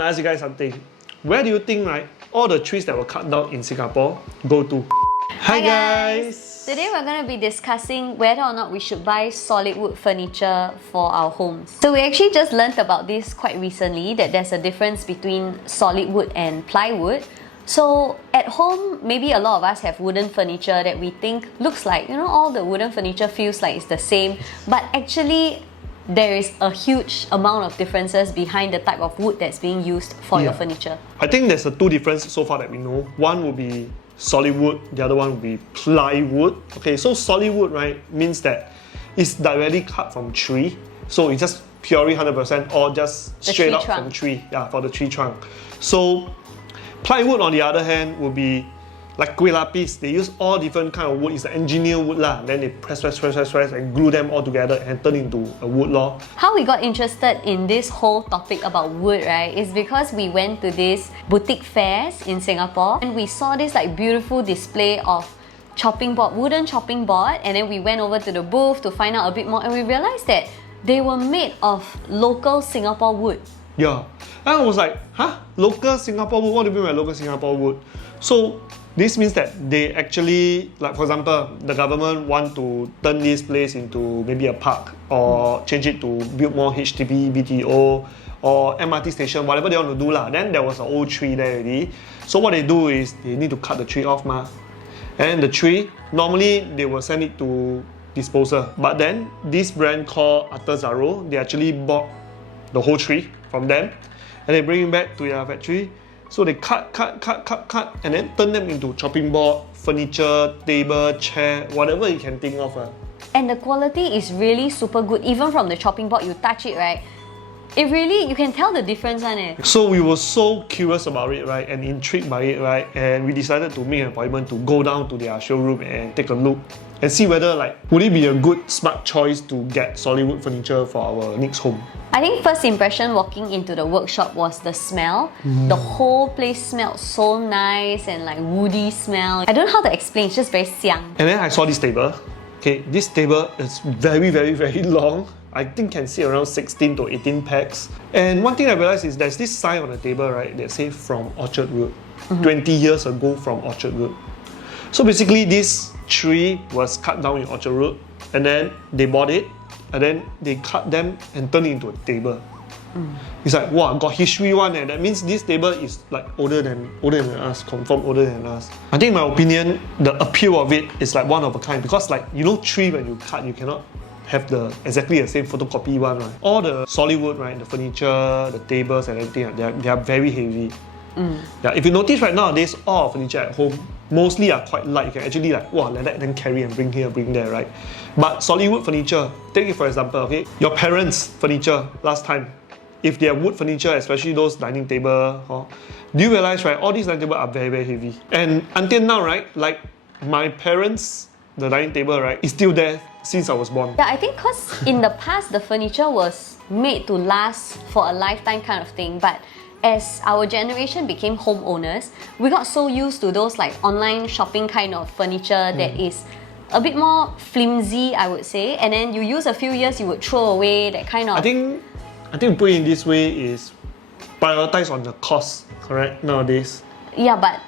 I ask you guys something. Where do you think, right, all the trees that were cut down in Singapore go to? Hi guys! Today we're going to be discussing whether or not we should buy solid wood furniture for our homes. So we actually just learned about this quite recently, that there's a difference between solid wood and plywood. So at home, maybe a lot of us have wooden furniture that we think looks like, all the wooden furniture feels like it's the same, but actually there is a huge amount of differences behind the type of wood that's being used for your furniture. I think there's two differences so far that we know. One will be solid wood, the other one will be plywood. Okay, so solid wood, right, means that it's directly cut from tree. So it's just purely 100% or just straight up from tree. Yeah, for the tree trunk. So plywood on the other hand will be like kueh lapis. They use all different kind of wood. It's an engineered wood lah. Then they press and glue them all together and turn into a wood lor. How we got interested in this whole topic about wood, right, is because we went to these boutique fairs in Singapore and we saw this like beautiful display of chopping board, wooden chopping board, and then we went over to the booth to find out a bit more and we realized that they were made of local Singapore wood. Yeah. And I was like, huh? Local Singapore wood? What do you mean by local Singapore wood? So this means that they actually, like for example, the government want to turn this place into maybe a park or change it to build more HDB, BTO or MRT station, whatever they want to do lah. Then there was an old tree there already. So what they do is they need to cut the tree off ma. And the tree, normally they will send it to disposal. But then this brand called Atazaro, they actually bought the whole tree from them and they bring it back to their factory. So they cut, and then turn them into chopping board, furniture, table, chair, whatever you can think of. And the quality is really super good. Even from the chopping board, you touch it, right? It really, you can tell the difference on it. So we were so curious about it, right, and intrigued by it, right, and we decided to make an appointment to go down to their showroom and take a look and see whether would it be a good smart choice to get solid wood furniture for our next home. I think first impression walking into the workshop was the smell. The whole place smelled so nice and like woody smell. I don't know how to explain, it's just very xiang. And then I saw this table. Okay, this table is very long. I think can see around 16 to 18 packs. And one thing I realized is there's this sign on the table, right, that says from Orchard Road. 20 years ago from Orchard Road. So basically this tree was cut down in Orchard Road and then they bought it and then they cut them and turned it into a table. It's like, wow, got history one and that means this table is like older than us, confirm older than us. I think in my opinion, the appeal of it is like one of a kind because tree when you cut, you cannot have exactly the same photocopy one, right? All the solid wood, right, the furniture, the tables and everything, they are very heavy. Yeah, if you notice right nowadays, all furniture at home mostly are quite light. You can actually like that, then carry and bring here, bring there, right? But solid wood furniture, take it for example, okay? Your parents' furniture last time, if they have wood furniture, especially those dining table, do you realize, right, all these dining tables are very heavy. And until now, right, like my parents, the dining table, right, is still there since I was born. Yeah, I think because in the past, the furniture was made to last for a lifetime kind of thing, but as our generation became homeowners, we got so used to those like online shopping kind of furniture that is a bit more flimsy, I would say, and then you use a few years, you would throw away that kind of... I think put it in this way is prioritize on the cost, correct, nowadays? Yeah, but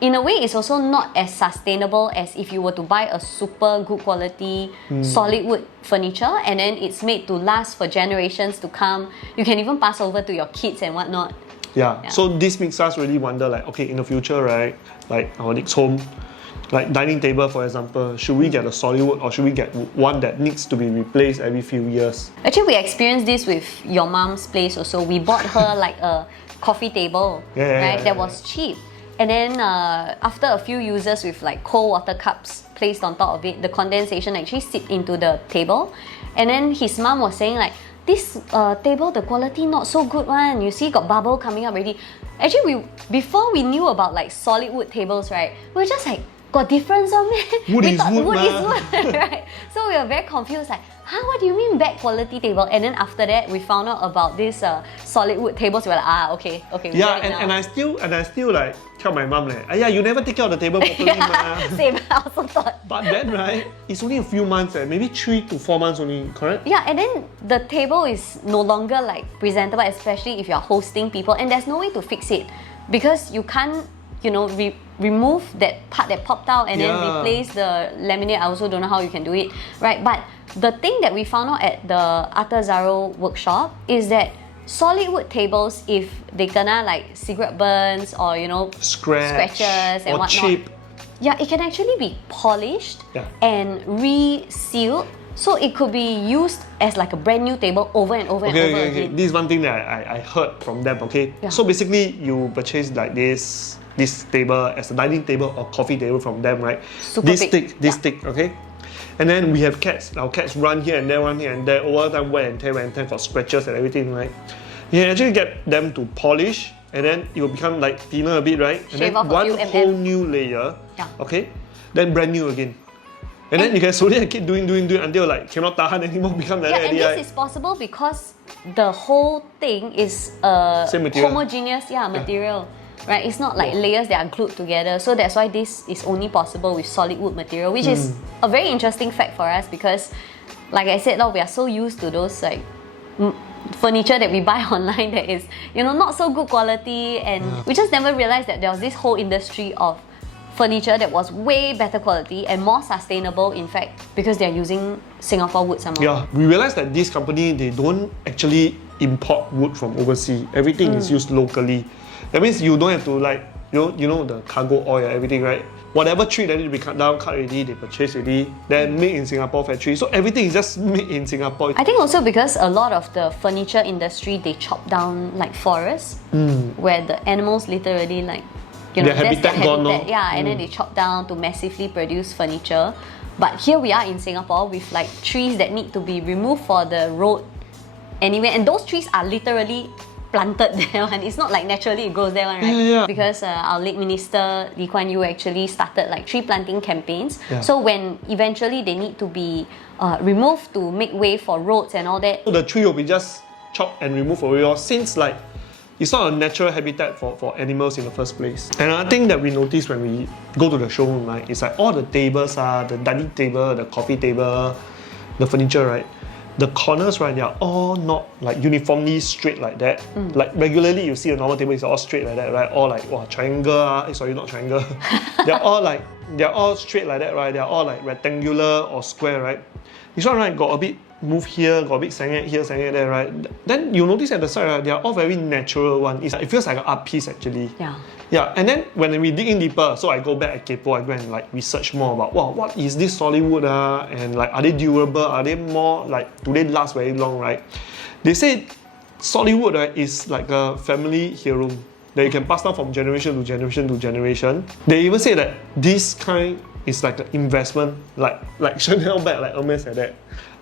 in a way, it's also not as sustainable as if you were to buy a super good quality solid wood furniture and then it's made to last for generations to come. You can even pass over to your kids and whatnot. Yeah. So this makes us really wonder, like, okay, in the future, right, like our next home, like dining table for example, should we get a solid wood or should we get one that needs to be replaced every few years? Actually, we experienced this with your mom's place also. We bought her like a coffee table, that was cheap. And then after a few uses with like cold water cups placed on top of it, the condensation actually seeped into the table. And then his mom was saying like, this table, the quality not so good one. You see got bubble coming up already. Actually, before we knew about like solid wood tables, right, we were just like, got difference on it. Wood is wood, wood is wood, right? So we were very confused like, huh, what do you mean bad quality table? And then after that, we found out about this solid wood tables. We're like, okay, we Yeah, get it and now. I still like tell my mum like, you never take care of the table properly, ma. Same, I also thought. But then right, it's only a few months, maybe 3 to 4 months only, correct? Yeah, and then the table is no longer like presentable, especially if you're hosting people, and there's no way to fix it because you can't, remove that part that popped out and then Yeah. replace the laminate. I also don't know how you can do it, right? But the thing that we found out at the Atazaro workshop is that solid wood tables, if they kena like cigarette burns or scratches and or whatnot, chip. yeah, it can actually be polished Yeah. and resealed, so it could be used as like a brand new table over and over and over Okay. again. This is one thing that I heard from them, okay? Yeah. So basically, you purchase like this table as a dining table or coffee table from them, right? Super this big. stick, okay? And then we have cats. Our cats run here and there, over time wear and tear, got scratches and everything, right? You can actually get them to polish, and then it will become like thinner a bit, right? And Shave then off a one few whole mm. new layer, Yeah. okay? Then brand new again. And then you can slowly keep doing until like cannot tahan anymore, become like Yeah, that and already, this is possible because the whole thing is a Same material. homogeneous material. Right? It's not like layers that are glued together. So that's why this is only possible with solid wood material, which is a very interesting fact for us because, like I said, we are so used to those like furniture that we buy online that is, not so good quality, and we just never realized that there was this whole industry of furniture that was way better quality and more sustainable, in fact, because they're using Singapore wood somehow. Yeah, we realized that this company, they don't actually import wood from overseas. Everything is used locally. That means you don't have to like, the cargo oil and everything, right? Whatever tree that need to be cut down, cut already, they purchase already, then made in Singapore factory. So everything is just made in Singapore. I think also because a lot of the furniture industry, they chop down like forests where the animals literally like, Their that's habitat their gone, habitat, no? yeah, and then they chop down to massively produce furniture. But here we are in Singapore with like trees that need to be removed for the road anyway, and those trees are literally planted there, and it's not like naturally it grows there, right? Yeah. Because our late minister Lee Kuan Yew actually started like tree planting campaigns. Yeah. So when eventually they need to be removed to make way for roads and all that, So the tree will be just chopped and removed away, since like it's not a natural habitat for animals in the first place. And another thing that we notice when we go to the showroom, right, is like all the tables, the dining table, the coffee table, the furniture, right, the corners, right, they are all not like uniformly straight like that. Like regularly you see a normal table is all straight like that, right? All like triangle, sorry, not triangle. they're all straight like that, right? They're all like rectangular or square, right? This one, right, got a bit move here, got a bit sangit here, sangit there, right? Then you notice at the side, right, they are all very natural one. It feels like an art piece actually. yeah. Yeah, and then when we dig in deeper, so I go back at Kepo, I go and like research more about, what is this solid wood, and like, are they durable? Are they more like, do they last very long, right? They say solid wood, right, is like a family heirloom that you can pass down from generation to generation to generation. They even say that this kind is like an investment, like Chanel bag, like Hermes like that.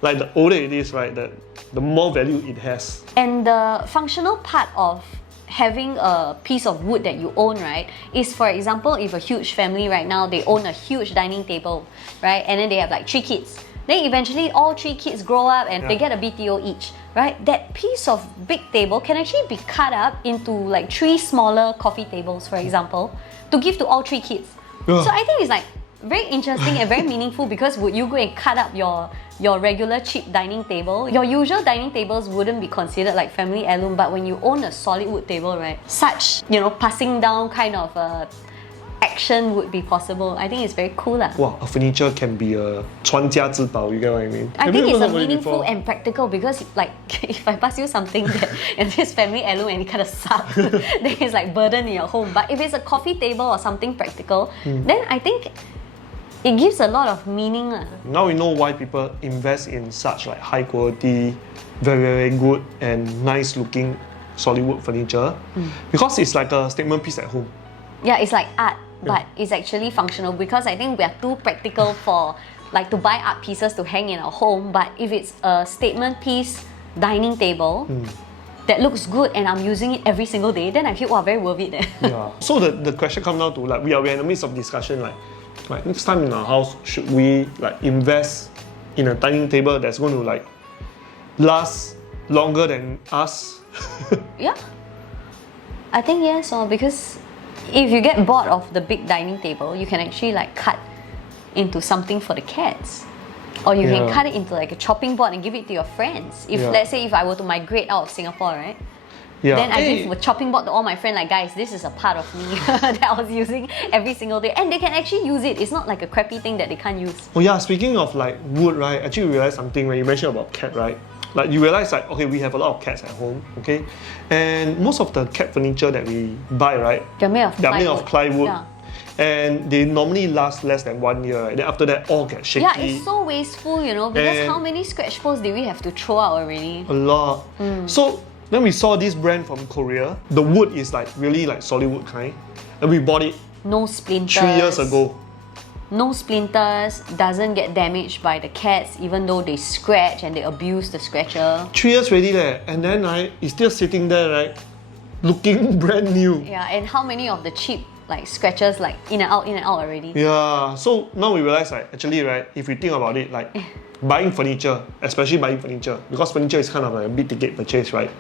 Like the older it is, right, the more value it has. And the functional part of having a piece of wood that you own, right, is, for example, if a huge family right now, they own a huge dining table, right, and then they have like 3 kids. Then eventually all 3 kids grow up and they get a BTO each, right? That piece of big table can actually be cut up into like 3 smaller coffee tables, for example, to give to all 3 kids. Yeah. So I think it's like very interesting and very meaningful, because would you go and cut up your regular cheap dining table? Your usual dining tables wouldn't be considered like family heirloom, but when you own a solid wood table, right, such passing down kind of action would be possible. I think it's very cool lah. Wow, a furniture can be a 传家之宝, you get what I mean? I Have think you it's ever a heard of it meaningful before? and practical, because like if I pass you something that is this family heirloom and it kind of sucks, then it's like burden in your home. But if it's a coffee table or something practical, then I think it gives a lot of meaning lah. Now we know why people invest in such like high quality, very, very good and nice looking solid wood furniture, because it's like a statement piece at home. Yeah, it's like art, but it's actually functional, because I think we are too practical for like to buy art pieces to hang in our home. But if it's a statement piece dining table that looks good and I'm using it every single day, then I feel, wow, very worth it. Yeah. So the question comes down to like we're in the midst of discussion, like next time in our house, should we like invest in a dining table that's going to like last longer than us? Yeah. I think yes, or because if you get bored of the big dining table, you can actually like cut into something for the cats. Or you can Yeah. cut it into like a chopping board and give it to your friends. If Yeah. let's say if I were to migrate out of Singapore, right? Yeah. Then I give a chopping board to all my friends, like, guys, this is a part of me that I was using every single day. And they can actually use it. It's not like a crappy thing that they can't use. Oh yeah, speaking of like wood, right? Actually, we realized something when you mentioned about cat, right? Like you realize like, okay, we have a lot of cats at home, okay? And most of the cat furniture that we buy, right? They're made of They're made of plywood. Yeah. And they normally last less than 1 year, right? Then after that, all get shaky. Yeah, it's so wasteful, you know, because And- how many scratch posts did we have to throw out already? A lot. So then we saw this brand from Korea. The wood is like really like solid wood kind. And we bought it No splinters. 3 years ago. No splinters, doesn't get damaged by the cats even though they scratch and they abuse the scratcher. 3 years already there. And then right, it's still sitting there, right? Looking brand new. Yeah, and how many of the cheap like scratches like in and out already? Yeah, so now we realize like actually right, if we think about it, like buying furniture, especially buying furniture, because furniture is kind of like a big ticket purchase, right?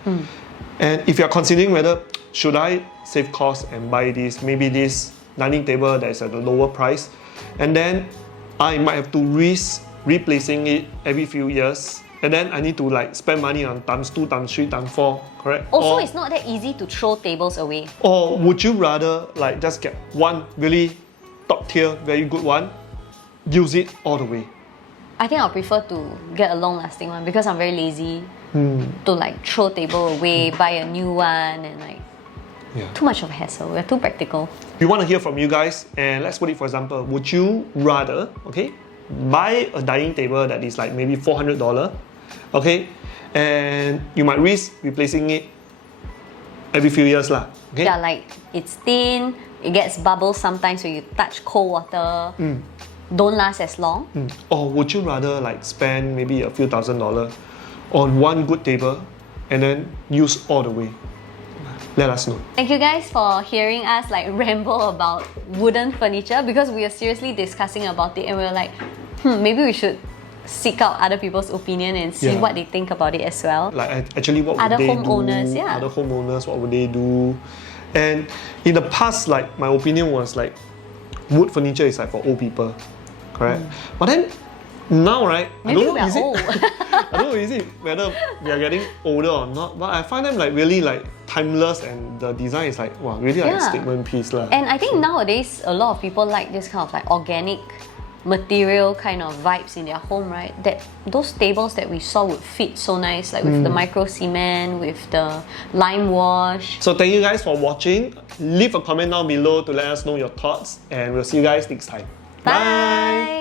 And if you're considering whether should I save costs and buy this, maybe this dining table that is at a lower price, and then I might have to risk replacing it every few years, and then I need to like spend money on times 2, times 3, times 4, correct? Also, Or- it's not that easy to throw tables away. Or would you rather like just get one really top tier, very good one, use it all the way? I think I'll prefer to get a long lasting one because I'm very lazy to like throw table away, buy a new one, and like Yeah. too much of a hassle. We're too practical. We want to hear from you guys, and let's put it for example, would you rather, okay, buy a dining table that is like maybe $400, okay, and you might risk replacing it every few years lah, okay? Yeah, like it's thin, it gets bubbles sometimes when you touch cold water, don't last as long. Or would you rather like spend maybe a few $1,000s on one good table and then use all the way? Let us know. Thank you guys for hearing us like ramble about wooden furniture because we are seriously discussing about it and we are like, maybe we should seek out other people's opinion and see Yeah. what they think about it as well. Like actually what would Other they homeowners, do? yeah. Other homeowners, what would they do? And in the past, like my opinion was like wood furniture is like for old people, correct? But then now, right? Maybe I don't we know, are is it? old. I don't know is it whether we are getting older or not, but I find them like really like timeless and the design is like wow, really like a Yeah. statement piece lah. And I think nowadays a lot of people like this kind of like organic material kind of vibes in their home, right? That those tables that we saw would fit so nice, like with the micro cement, with the lime wash. So thank you guys for watching. Leave a comment down below to let us know your thoughts, and we'll see you guys next time. Bye.